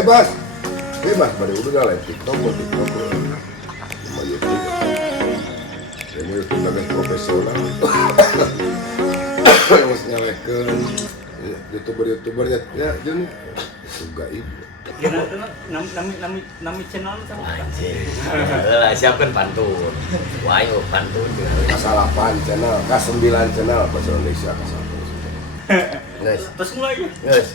bebas pada udah lah TikTok sama YouTube yang YouTube lagi profesional yang harus nyalakan youtuber ya jadi juga ibu nami channel sama Anjir. Lah siapkan pantun. Wayo pantun. K8 channel, K9 channel bahasa Indonesia K1. Guys, terus mulai ya. guys.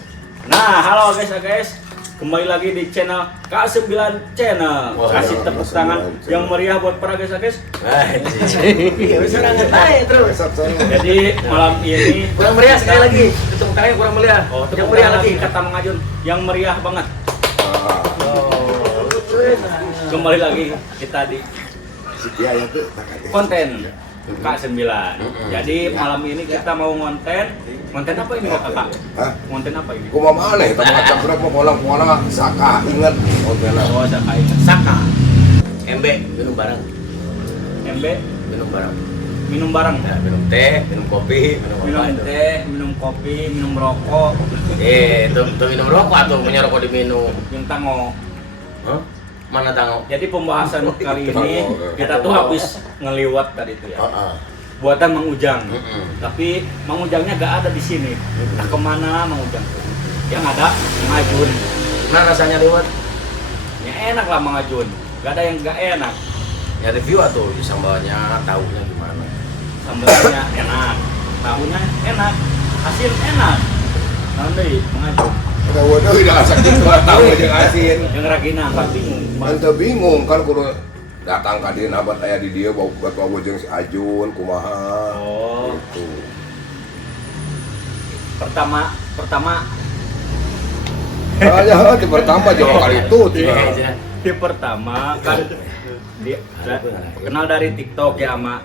Nah, halo guys. Kembali lagi di channel K9 Channel. Wah, Kasih tepuk tangan yang meriah buat para guys. Anjir. Bisa ngetai terus. Jadi malam ini Kurang meriah sekali lagi. Tepuk tangannya kurang meriah. Oh, yang meriah lagi. kata Mang Ajun yang meriah banget. Kembali lagi kita di Setia ya tuh konten K9. Jadi malam ini kita mau konten apa ini kakak? Hah? Konten apa ini? Kuma mana ya? Tapi macam berapa pola Saka ingat kontennya. Oh, Saka. MB minum bareng. MB Minum bareng. minum bareng. Ya, minum teh, minum kopi, Minum apa itu? teh, minum kopi, minum rokok, Itu minum rokok atau punya rokok diminum? minum tango. Hah? Mana tango? Jadi pembahasan kali ini kita tuh habis ngeliwat tadi itu ya. Buatan Mang Ujang. Tapi Mang Ujangnya gak ada di sini. Entah kemana Mang Ujang tuh. Yang ada Mang Ajun. Nah rasanya lewat? Ya enak lah Mang Ajun. Gak ada yang gak enak. Ya review atau sambalnya, tahunya gimana? Sambalnya enak, tahunya enak, asin enak. Nanti Mang Ajun. Waduh udah asak gitu tahu aja asin. Yang ragina kan bingung. Ente bingung kan kudu datang ka dieu abad aya di dieu bawa jeung si Ajun kumaha. Oh, Gitu. pertama Ya, di pertama jauh kali itu tinggal. di pertama kan dia kenal dari TikTok ya sama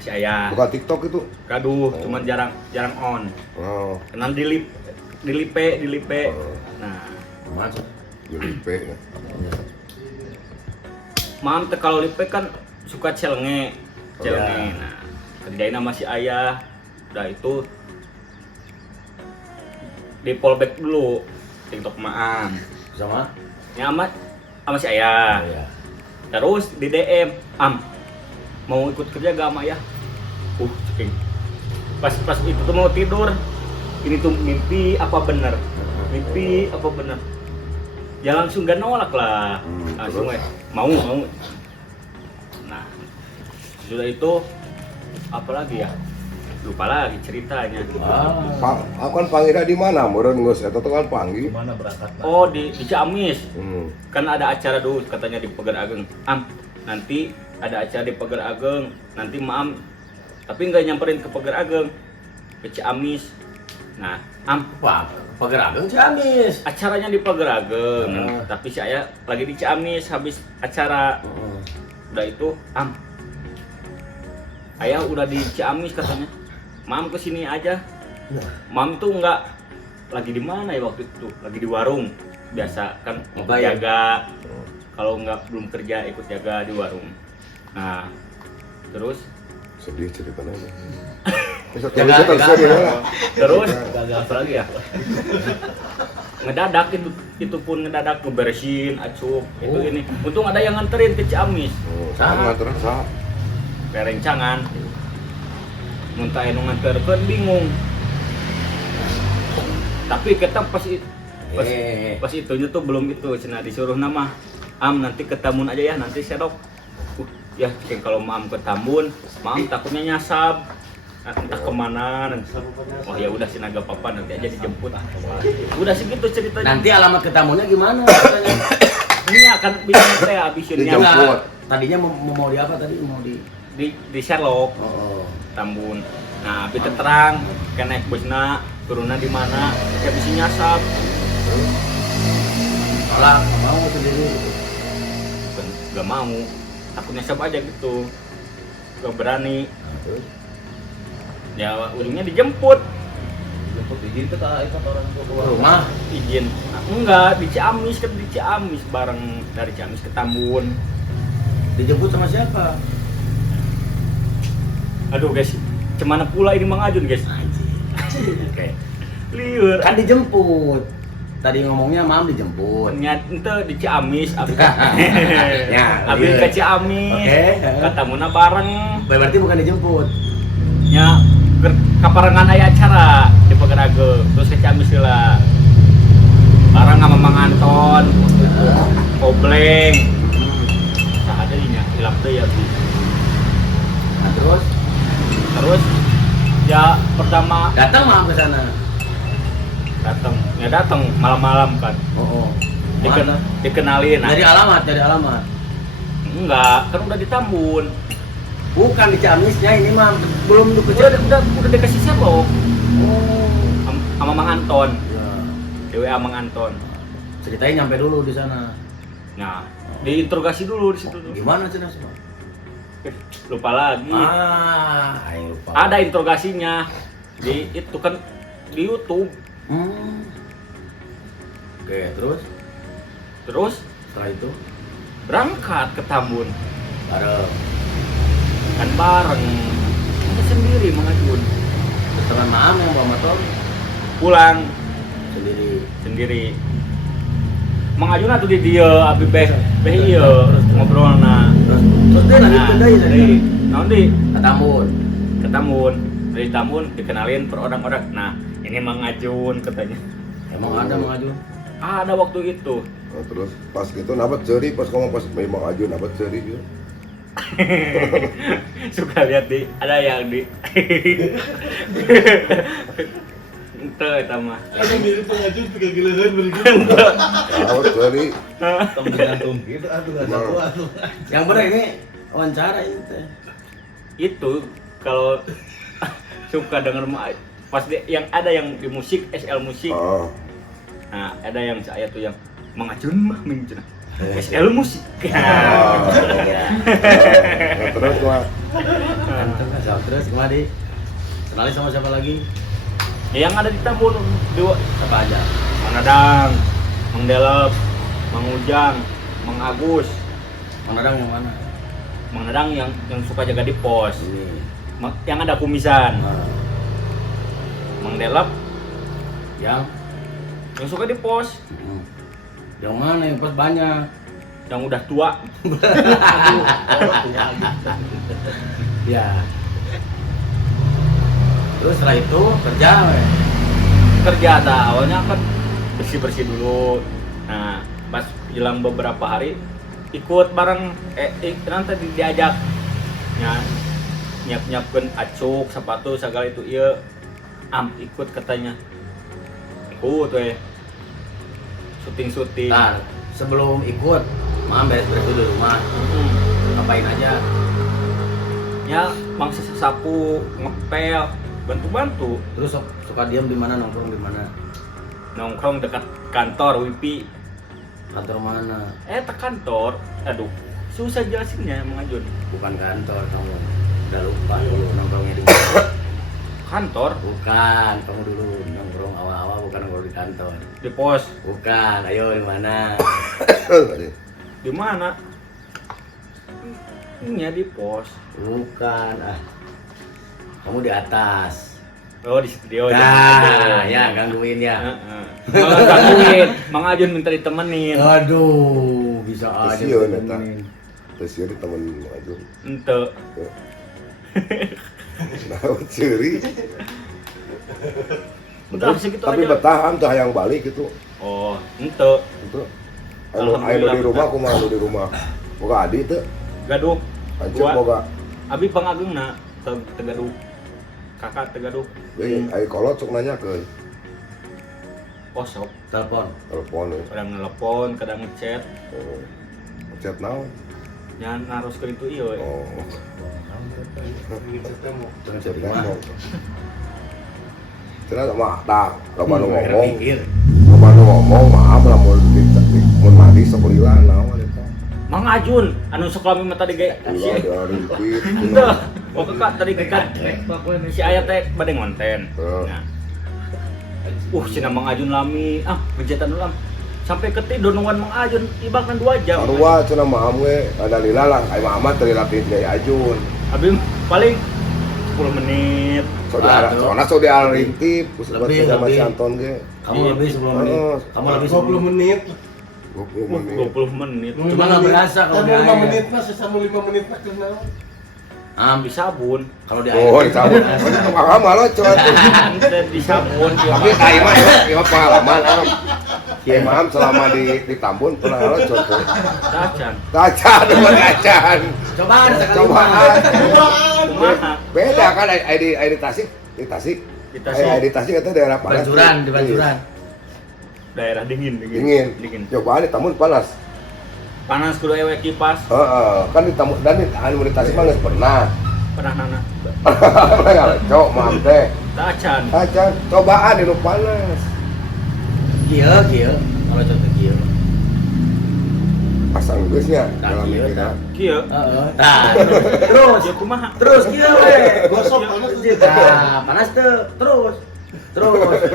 si Ayah. Buka TikTok itu. Kaduh, cuman jarang on. Oh, Kenal dilipe. Nah, Masuk. jadi P. mam teh kalau lipe kan suka celenge. Nah, kerjain sama si Ayah. Udah itu di fallback dulu TikTok Maam. Sama? Nyamat sama si Ayah. Iya. Terus di DM, mau ikut kerja gak sama Ayah? Ceking. Pas itu tuh mau tidur. Ini tuh mimpi apa bener? Mimpi apa bener? Ya langsung gak nolak lah. Langsung terus? mau. Nah, sudah itu apa lagi ya? Lupa lagi ceritanya. Aku kan panggilnya di mana? Meureun geus eta tuh kan panggil. Mana berangkat? Oh, di Ciamis. Kan ada acara dulu katanya di Pagar Ageng. Nanti ada acara di Pagar Ageng. Nanti Maam tapi nggak nyamperin ke Pagar Ageng, ke Ciamis. Nah, Wah, Pagar Ageng Ciamis. acaranya di Pagar Ageng. Tapi saya lagi di Ciamis habis acara. Udah itu, Ayah udah di Ciamis katanya. Maam kesini aja. Maam itu nggak lagi di mana ya waktu itu? Lagi di warung. Biasa kan ikut Ngapain? jaga. Kalau nggak belum kerja ikut jaga di warung. Nah, terus Sedih ceritanya. terus apa lagi ya? Ngedadak itu pun ngedadak ngebersihin acuh itu ini. Untung ada yang nganterin ke Ciamis. Sama terus sah. Perencangan. Muntah anu nganterkeun bingung. Tapi kita pas itunya tuh belum itu cenah disuruh nama nanti ke Tambun aja ya nanti sedok. Ya kalau Maam ke Tambun, Maam takutnya nyasab. Entah kemana nanti. Oh ya udah sih naga papa nanti aja dijemput. Udah segitu ceritanya. Nanti alamat ketemunya gimana? Ini akan bikin teh abisinnya. Dijemput. Tadinya mau di apa tadi? Mau di Di Sherlock Tambun. Nah, tapi terang kan naik busna turunnya di mana? Saya bisa nyasap. Tolak, mau sendiri. Gak mau. Takut nyasap aja gitu. Gak berani. Ya ujungnya dijemput. Jemput izin ke itu orang tua. Rumah. Izin. Enggak, di Ciamis kan di Ciamis bareng dari Ciamis ke Tambun. Dijemput sama siapa? Aduh guys, cemana pula ini Mang Ajun guys. Anjir. Oke. Liur. Kan dijemput. tadi ngomongnya mam dijemput. Nya ente di Ciamis, abi. Ya, Abi iya. ke Ciamis. Oke. Ketamuna bareng. Berarti bukan dijemput. Nya kaparengan aya acara di Pagerage. Terus ke Ciamis heula. Bareng sama Mang Anton, Kobleng. Nah, ada nya hilap teh ya. Bi. Nah, terus Ya pertama datang mam ke sana. datang malam-malam kan. Oh. Mana? Dikenalin. Dari alamat. Enggak, kan udah di Tambun. Bukan di Ciamisnya ini mam, belum di Udah dikasih sebok Oh. sama Mang Anton. Ya. DWA Mang Anton. Ceritain nyampe dulu di sana. Nah, diinterogasi dulu di situ tuh. Gimana cerita sih? Lupa lagi. Ayo lupa. Ada interogasinya. Di itu kan di YouTube. Oke, terus Terus setelah itu berangkat ke Tambun. bareng Kan bareng. Kita sendiri Mang Ajun. teman maam yang bawa motor Pulang sendiri. Mang Ajun atuh di dia abi beh ieu ngobrolna. Terus dia lanjutkan dari sana. Naon di Ke Tambun. ke Tambun. Dari Tambun dikenalin per orang-orang. Nah, ini Mang Ajun katanya. Emang ada Mang Ajun? Ada waktu itu. Nah, terus pas gitu nabat ceri pas ngomong pas memang aju nabat ceri gitu. Suka lihat ada yang di ente eta mah. Ada mirip pengajun tiga giliran berikut. Nabat ceri. Tong digantung gitu, aduh nggak tahu atuh. Yang bener ini wawancara ini teh. Itu kalau suka denger pas yang ada yang di musik SL musik. Ah, Nah, ada yang saya tuh yang Mang Ajun mah mingcuna. SL musik. ah, terus mah Terus kemana? Kenali sama siapa lagi? Yang ada di Tambun dua Apa aja? Mang Dadang, Mang Delep, Mang Ujang, Mang Agus. Mang Dadang yang mana? Mang Dadang yang suka jaga di pos. Ini. Yang ada kumisan. Nah, Mang Delep yang yang suka di pos, yang mana yang pas banyak? yang udah tua. Ya. Terus setelah itu kerja, Kerja awalnya kan bersih dulu. Nah, pas hilang beberapa hari ikut bareng nanti diajak nyiapkan acuk sepatu segala itu iya ikut katanya ikut syuting. Nah, sebelum ikut, mam beres-beres dulu di rumah. Ngapain aja? Ya bangsa sapu ngepel bantu Terus suka diam di mana, nongkrong di mana? nongkrong dekat kantor WIPI. Kantor mana? Kantor aduh susah jelasinnya Mang Ajun. Bukan kantor kamu. Udah lupa dulu nongkrongnya di mana? Kantor Bukan, kamu dulu nongkrong awal-awal bukan nongkrong di kantor. di pos Bukan, ayo di mana? di mana? Ini di pos. Bukan, kamu di atas. Oh di studio. Nah, ya gangguin ya. Malah gangguin. Mang Ajun minta ditemenin. Aduh, bisa aja. Kesian eta. ditemenin. Terus jadi temen aju. Ente. Nabat ceri. Udah segitu Tapi aja. betah tuh hayang balik gitu. Oh, ente. Itu anu di rumah kumaha anu di rumah. Boga adi teu. Gaduh. Hancur Gua- boga. Abi pangageungna tegaduh. Kakak tegaduh. Ai kolot sok nanya ke Kosok. Telepon. telepon we. Kadang nelpon, kadang ngechat. Oh. Chat naon? Nya naroskeun itu ieu. Oh. Jangan Chat jadi mah. naon? Cenah mah tah, loba nu ngomong. Pikir. Loba nu ngomong maaf lamun mun mandi sakulila naon eta. Mang Ajun, anu sok lami mah tadi ge. Ulah dari repeat. Ente. Oh kakak tadi kan si Ayah teh bade ngonten. Nah. Cenah Mang Ajun lami, ngejatan dulu am. Sampai ketidur nungguan Mang Ajun, ibakna 2 jam. Arua cenah maam we, ada lila lah, ai Muhammad teu latih dari Ajun. Abi paling 10 menit. Saudara, tuh. soalnya saudara rintip, terus buat Lebih, kerja sama si lebih. Anton ge. Kamu lebih 10 menit. Kamu lebih 20 menit. 20 menit. 20 menit. Cuma nggak berasa kalau Kamu di 5 air. menit mah sesama 5 menit mah kenal. Di sabun. Kalau di air. Oh, ditambah. Itu mahal malah coy. Ente di sabun. Tapi kayak mah ya pengalaman am. Si Imam selama di Tambun pernah lo coy. Tacan. Tacan, tacan. Cobaan sekali. Cobaan. Kumaha? Beda kan ID Tasik, di Tasik. Di Tasik. ID Tasik itu daerah panas. Banjuran, di Banjuran. Daerah dingin. Dingin. Cobaan di Tambun panas. Panas kudu ewe kipas. Kan di Tambun dan di di Tasik mah geus pernah. Pernah nana. Pernah cok maaf teh. Tacan. Tacan, cobaan di nu panas. Kieu. Kalau contoh kieu. Pasang geusnya Nah, dalam kieu, pikiran. Kieu. Heeh. Tah. Terus. Ya kumaha? Terus kieu we. Gosok panas tuh. Nah, panas tuh. Terus.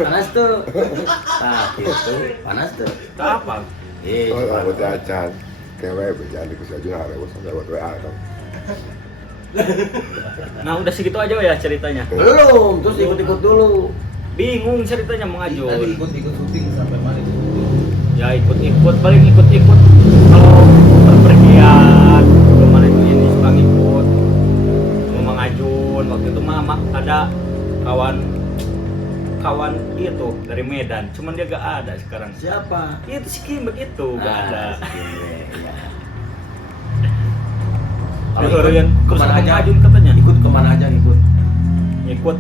Panas tuh. Nah, gitu. Panas tuh. Tak apa. Oh, Cobaan. rambut tacan. Kewe berjalan di kusajun hareup lewat WA kan. Nah, udah segitu aja ya ceritanya. Belum, terus ikut-ikut dulu. Bingung ceritanya Mang Tadi Ajun. ikut syuting sampai mana itu? Ya ikut-ikut, paling ikut-ikut kalau berpergian kemana itu ini suka ngikut. Mau Mang Ajun waktu itu mah ada kawan itu dari Medan, cuman dia gak ada sekarang. Siapa? Itu si Kimbek itu gak ada. Ya. Kalau Kalau ikut ikut kemana kemana aja aja? Ajun katanya. Ikut kemana aja ikut? Ikut.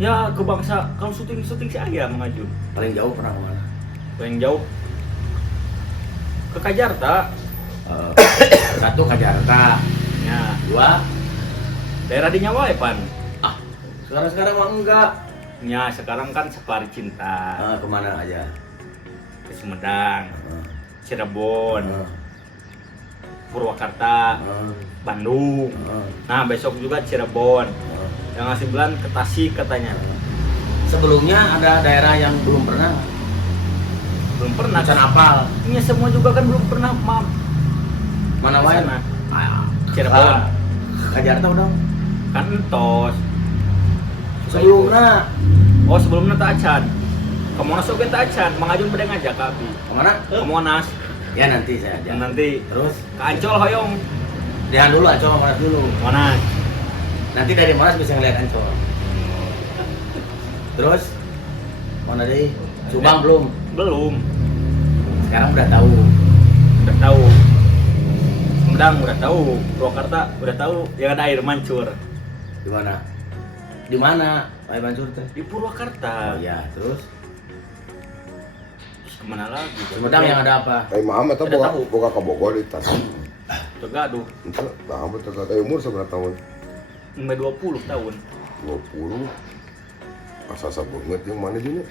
Ya ke bangsa kalau syuting si Ayah Mang Ajun. Paling jauh pernah kemana? Yang jauh ke Kajarta. Satu ke Jakarta, Ya, dua. daerah di Nyawa Pan. Sekarang mah enggak. Ya, sekarang kan Safari Cinta. Kemana aja? Ke Sumedang, Ah, Cirebon, ah, Purwakarta, ah, Bandung. ah, Nah, besok juga Cirebon. ah. Yang ngasih bulan ke Tasik katanya. Sebelumnya ada daerah yang belum pernah. Belum pernah. Macan apal. Ini semua juga kan belum pernah, Mam. Mana Di wae? sana. Ah, Cirebon. Ke Jakarta udah. Kan entos. Sebelumnya Oh, sebelumnya Tacan. Ke Monas oke Tacan, Mang Ajun pada ngajak ke Abi. kemana? Ke Monas. Ya nanti saya aja. Yang nanti Terus ke Ancol hoyong. lihat dulu Ancol Monas dulu. Monas. Nanti dari Monas bisa ngeliat Ancol. Terus mana deh? Subang belum. Belum. Sekarang udah tahu. Udah tahu. Sumedang udah tahu, Purwakarta udah tahu, yang ada air mancur Di mana? Di mana? Air Mansur teh. di Purwakarta. Oh ya, terus Terus kemana lagi? Sumedang yang ada apa? Kayak Maham itu Ada tahu. buka ke Bogor di Tasik. Tegaduh, Itu Maham itu kata umur seberapa tahun? sampai 20 tahun. 20. Asa sabunget yang mana juga?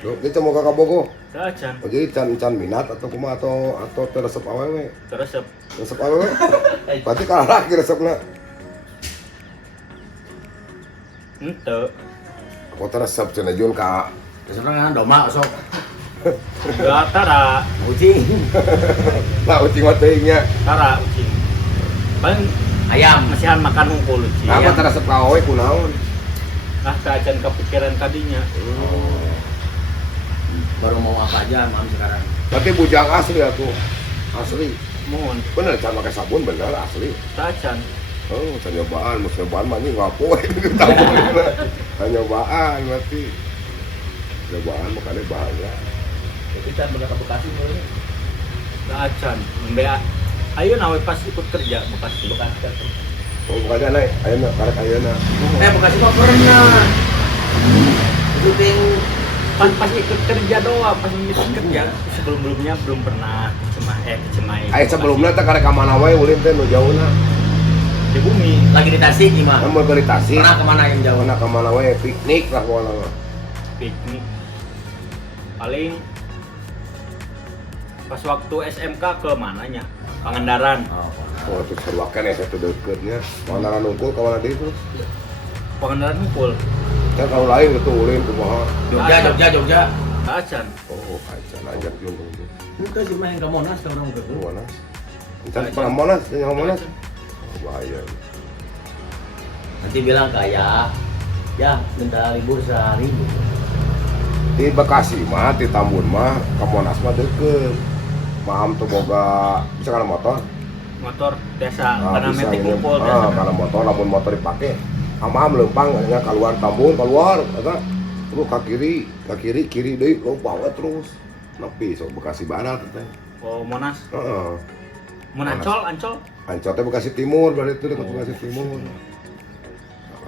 Loh, kita mau ke Bogor. Tacan, Oh, jadi can minat atau kumaha atau teresep awewe? teresep. Resep awewe? Berarti kalah lagi resepnya. Ente, Aku teresep cenah Jun ka Terus kan doma sok. gak tara, Kucing. lah ucing mah teuingnya. tara ucing. Paling Ayam. masihan makan hungkul ucing. Apa teresep ka awewe kunaon? Nah, Tacan kepikiran tadinya. Baru mau apa aja mam sekarang. Berarti bujang asli aku. Asli. Mohon, Bener can pakai sabun bener asli. Tacan. Oh, saya nyobaan mah ini ngapo nyobaan berarti. Nyobaan makanya bahaya. Jadi kan bener ke Bekasi boleh. Tacan, mbak. Ayo nawe pas ikut kerja Bekasi. Oh, bukannya naik, ayeuna karek ayeuna. Bekasi mah pernah. Syuting Pas ikut kerja doang, pas ikut kerja. Sebelum-sebelumnya belum pernah ke Cimahi. Aya sebelumnya teh karek ka mana wae ulin teh nu jauhna. Di bumi. lagi di Tasik gimana? Mun ke Tasik. Pernah kemana yang jauh? Pernah ka mana wae piknik lah pokona mah. Piknik. Paling pas waktu SMK ke mananya? Pangandaran. Oh, pernah. Oh, terus seruakan ya satu deketnya. Pangandaran unggul ka mana deui terus? Pangandaran ngumpul. Kan kalau lain itu ulin kumaha. Jogja. Tacan. Oh, acan ajak Jun tuh. Bukan sih main ke Monas orang ke Lu Monas. Entar pernah Monas, yang Monas. Tacan. Bahaya. Nanti bilang ke ayah, ya minta libur sehari. Di Bekasi mah, di Tambun mah, ke Monas mah deket. Maam tuh boga, bisa kan motor? Motor biasa karena Bisa metik ini. kumpul biasa. Kalau motor, namun motor dipakai. Maam lempang, ya keluar Tambun, keluar, kata. Terus ke kiri deh, lempang terus. Nepi, so Bekasi Barat, teh. Oh, Monas. Heeh. Ancol. Ancol teh Bekasi Timur, berarti itu dekat Bekasi Timur.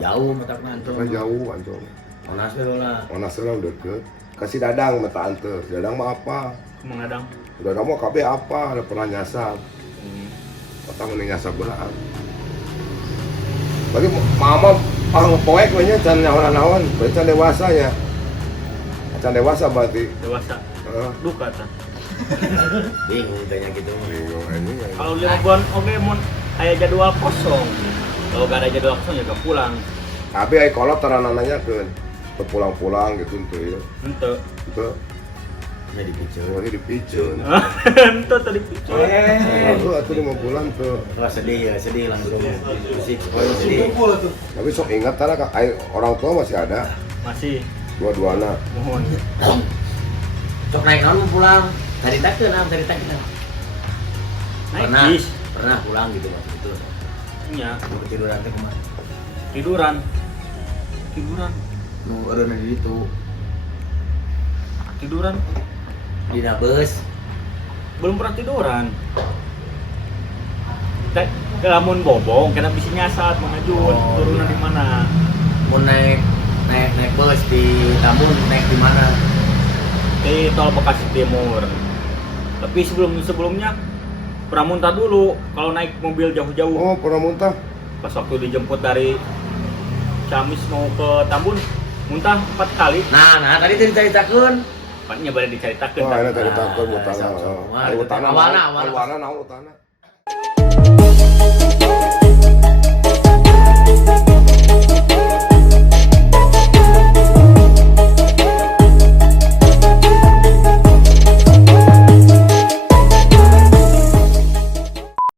Jauh mata Ancol. Kan jauh Ancol. Monas dulu lah. Monas lah deket. Kasih dadang mata anter. Dadang mah apa? Mengadang. Dadang mah KB apa? Ada pernah nyasar. Kata mending nyasar berat. Bagi mama pang poek nya can naon-naon, berarti can dewasa ya. Can dewasa berarti. Dewasa. Duka ta. Bingung tanya gitu. Bingung ini. Kalau liburan oke mun aya jadwal kosong. Kalau gak ada jadwal kosong ya gak pulang. Tapi ai kolot teranananya ke pulang-pulang gitu tuh ya. Henteu. Itu Ini dipicul. ini dipiceun. Henteu tadi picul. Atuh mau pulang tuh. Wah sedih langsung. Musik, sedih. Kumpul tuh. Tapi sok ingat karena orang tua masih ada. Masih Dua-duana. mohon. Cok naik naon pulang. Tadi takkeun. Naik Pernah, bis. pernah pulang gitu Mas. Itu. Nya Ketiduran teh kemana? tiduran. Nu eureuna di ditu. Tiduran. Dina beus. Belum pernah tiduran. Teh lamun bobong kena bisa nyasar mengajun turunnya di mana? Mau naik bus di Tambun, naik di mana? Di tol Bekasi Timur. Tapi sebelumnya pernah muntah dulu kalau naik mobil jauh-jauh. Oh, pernah muntah. Pas waktu dijemput dari Ciamis mau ke Tambun, muntah 4 kali. Nah tadi diceritakeun. Paknya balik diceritakeun. Wah, tadi. ini tadi takut utana. sok. Utana. Awalna. Awalna naon utana.